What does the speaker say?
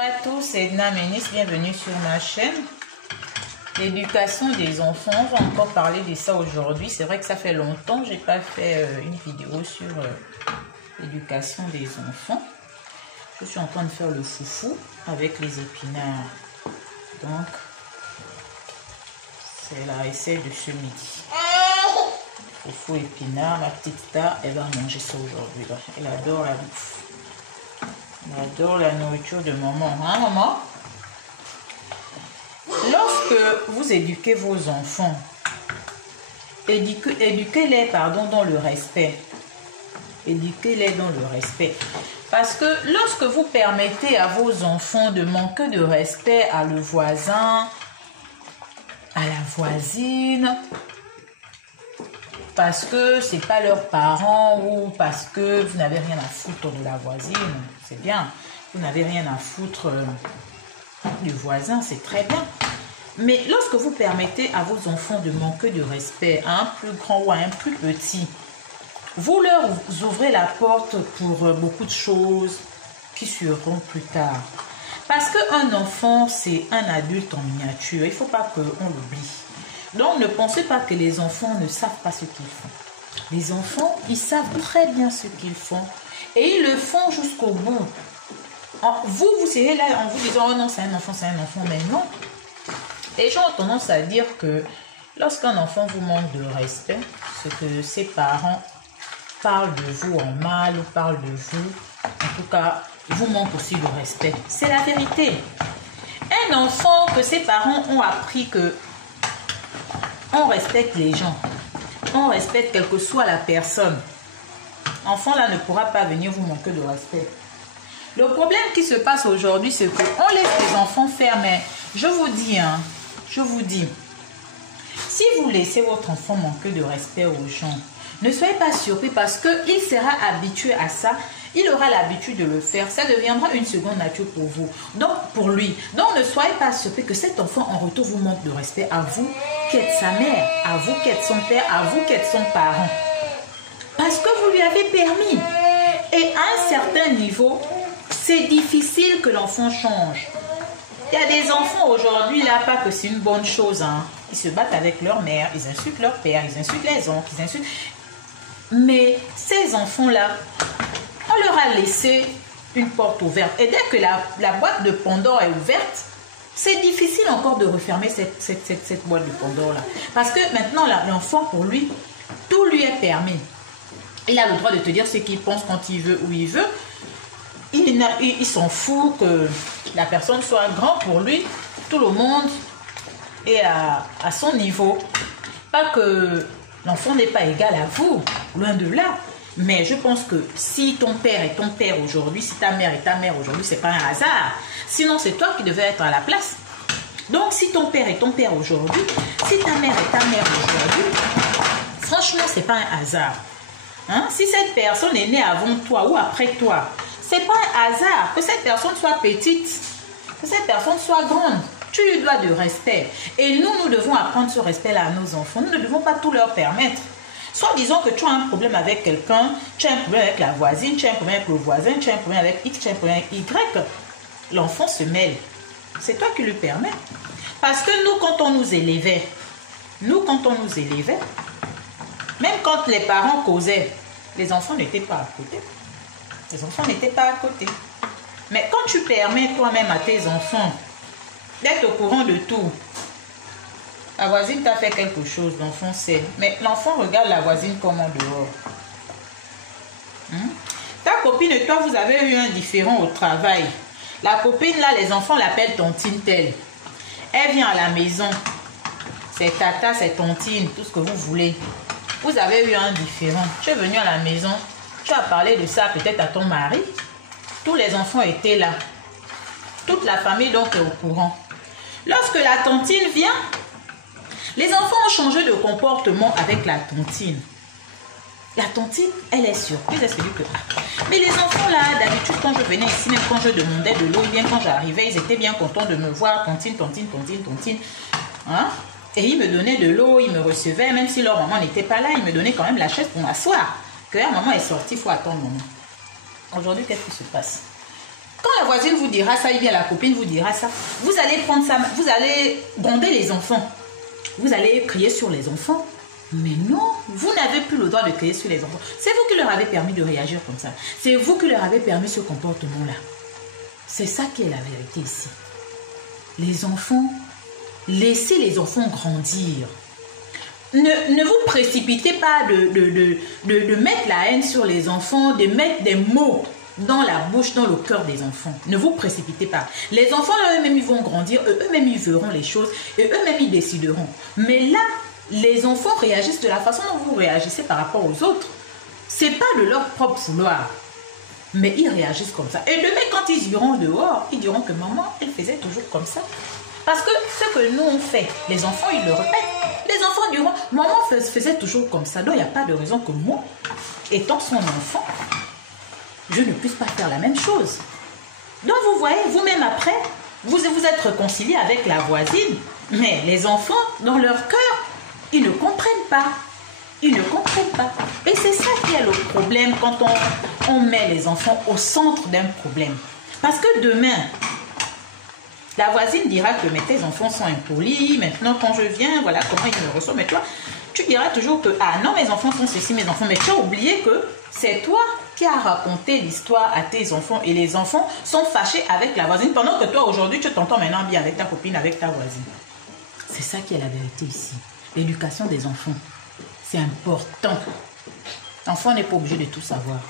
Bonjour à tous, c'est Edna Ménis, bienvenue sur ma chaîne. L'éducation des enfants, on va encore parler de ça aujourd'hui. C'est vrai que ça fait longtemps que je n'ai pas fait une vidéo sur l'éducation des enfants. Je suis en train de faire le foufou avec les épinards. Donc, c'est la recette de ce midi. Foufou épinard, ma petite star, elle va manger ça aujourd'hui. Elle adore la bouffe. Elle adore la nourriture de maman. Hein, maman? Lorsque vous éduquez vos enfants, éduquez-les dans le respect. Éduquez-les dans le respect. Parce que lorsque vous permettez à vos enfants de manquer de respect à le voisin, à la voisine, parce que c'est pas leurs parents ou parce que vous n'avez rien à foutre de la voisine, c'est bien. Vous n'avez rien à foutre du voisin, c'est très bien. Mais lorsque vous permettez à vos enfants de manquer de respect à un plus grand ou à un plus petit, vous leur ouvrez la porte pour beaucoup de choses qui seront plus tard. Parce qu'un enfant, c'est un adulte en miniature. Il ne faut pas qu'on l'oublie. Donc, ne pensez pas que les enfants ne savent pas ce qu'ils font. Les enfants, ils savent très bien ce qu'ils font. Et ils le font jusqu'au bout. Vous serez là en vous disant, oh non, c'est un enfant, mais non. Les gens ont tendance à dire que lorsqu'un enfant vous manque de respect, c'est que ses parents parlent de vous en mal ou parlent de vous. En tout cas, vous manque aussi de respect. C'est la vérité. Un enfant que ses parents ont appris que on respecte les gens. On respecte quelle que soit la personne. L'enfant là ne pourra pas venir vous manquer de respect. Le problème qui se passe aujourd'hui, c'est qu'on laisse les enfants faire, mais je vous dis, si vous laissez votre enfant manquer de respect aux gens, ne soyez pas surpris parce qu'il sera habitué à ça. Il aura l'habitude de le faire. Ça deviendra une seconde nature pour vous. Donc, pour lui. Donc, ne soyez pas surpris que cet enfant, en retour, vous manque de respect à vous qui êtes sa mère, à vous qui êtes son père, à vous qui êtes son parent. Parce que vous lui avez permis. Et à un certain niveau, c'est difficile que l'enfant change. Il y a des enfants aujourd'hui, là, pas que c'est une bonne chose. Hein. Ils se battent avec leur mère, ils insultent leur père, ils insultent les oncles, ils insultent... Mais ces enfants-là, on leur a laissé une porte ouverte. Et dès que la boîte de Pandore est ouverte, c'est difficile encore de refermer cette boîte de Pandore-là. Parce que maintenant, l'enfant, pour lui, tout lui est permis. Il a le droit de te dire ce qu'il pense quand il veut, où il veut. Il s'en fout que la personne soit grande pour lui. Tout le monde est à son niveau. Pas que l'enfant n'est pas égal à vous, loin de là. Mais je pense que si ton père est ton père aujourd'hui, si ta mère est ta mère aujourd'hui, c'est pas un hasard. Sinon, c'est toi qui devais être à la place. Donc, si ton père est ton père aujourd'hui, si ta mère est ta mère aujourd'hui, franchement, c'est pas un hasard. Hein? Si cette personne est née avant toi ou après toi, c'est pas un hasard que cette personne soit petite, que cette personne soit grande. Tu lui dois de respect. Et nous devons apprendre ce respect-là à nos enfants. Nous ne devons pas tout leur permettre. Soit disons que tu as un problème avec quelqu'un, tu as un problème avec la voisine, tu as un problème avec le voisin, tu as un problème avec X, tu as un problème avec Y. L'enfant se mêle. C'est toi qui le permets. Parce que nous, quand on nous élevait, même quand les parents causaient, les enfants n'étaient pas à côté. Les enfants n'étaient pas à côté. Mais quand tu permets toi-même à tes enfants d'être au courant de tout, la voisine t'a fait quelque chose, l'enfant sait. Mais l'enfant regarde la voisine comme en dehors. Ta copine et toi, vous avez eu un différend au travail. La copine, là, les enfants l'appellent tontine telle. Elle vient à la maison. C'est tata, c'est tontine, tout ce que vous voulez. Vous avez eu un différend. Tu es venu à la maison. Tu as parlé de ça peut-être à ton mari. Tous les enfants étaient là. Toute la famille donc est au courant. Lorsque la tontine vient, les enfants ont changé de comportement avec la tontine. La tontine, elle est surprise. Elle se dit que... Mais les enfants là, d'habitude quand je venais ici, même quand je demandais de l'eau, bien quand j'arrivais, ils étaient bien contents de me voir. Tontine. Hein? Et ils me donnaient de l'eau, ils me recevaient, même si leur maman n'était pas là, ils me donnaient quand même la chaise pour m'asseoir. Que la maman est sortie, il faut attendre maman. Aujourd'hui, qu'est-ce qui se passe? Quand la voisine vous dira ça, il bien la copine vous dira ça, vous allez prendre ça, vous allez gronder les enfants. Vous allez crier sur les enfants. Mais non, vous n'avez plus le droit de crier sur les enfants. C'est vous qui leur avez permis de réagir comme ça. C'est vous qui leur avez permis ce comportement-là. C'est ça qui est la vérité ici. Les enfants, laissez les enfants grandir. Ne vous précipitez pas de mettre la haine sur les enfants, de mettre des mots dans la bouche, dans le cœur des enfants. Ne vous précipitez pas. Les enfants, eux-mêmes, ils vont grandir, eux-mêmes, ils verront les choses et eux-mêmes, ils décideront. Mais là, les enfants réagissent de la façon dont vous réagissez par rapport aux autres. Ce n'est pas de leur propre vouloir. Mais ils réagissent comme ça. Et demain, quand ils iront dehors, ils diront que maman, elle faisait toujours comme ça. Parce que ce que nous on fait, les enfants, ils le répètent. Les enfants diront, maman faisait toujours comme ça. Donc, il n'y a pas de raison que moi, étant son enfant, je ne puisse pas faire la même chose. Donc, vous voyez, vous-même après, vous êtes réconcilié avec la voisine. Mais les enfants, dans leur cœur, ils ne comprennent pas. Ils ne comprennent pas. Et c'est ça qui est le problème quand on met les enfants au centre d'un problème. Parce que demain, la voisine dira que mais tes enfants sont impolis, maintenant quand je viens, voilà comment ils me reçoivent. Mais toi, tu diras toujours que, ah non, mes enfants sont ceci, mes enfants. Mais tu as oublié que c'est toi qui as raconté l'histoire à tes enfants et les enfants sont fâchés avec la voisine pendant que toi, aujourd'hui, tu t'entends maintenant bien avec ta copine, avec ta voisine. C'est ça qui est la vérité ici. L'éducation des enfants, c'est important. L'enfant n'est pas obligé de tout savoir.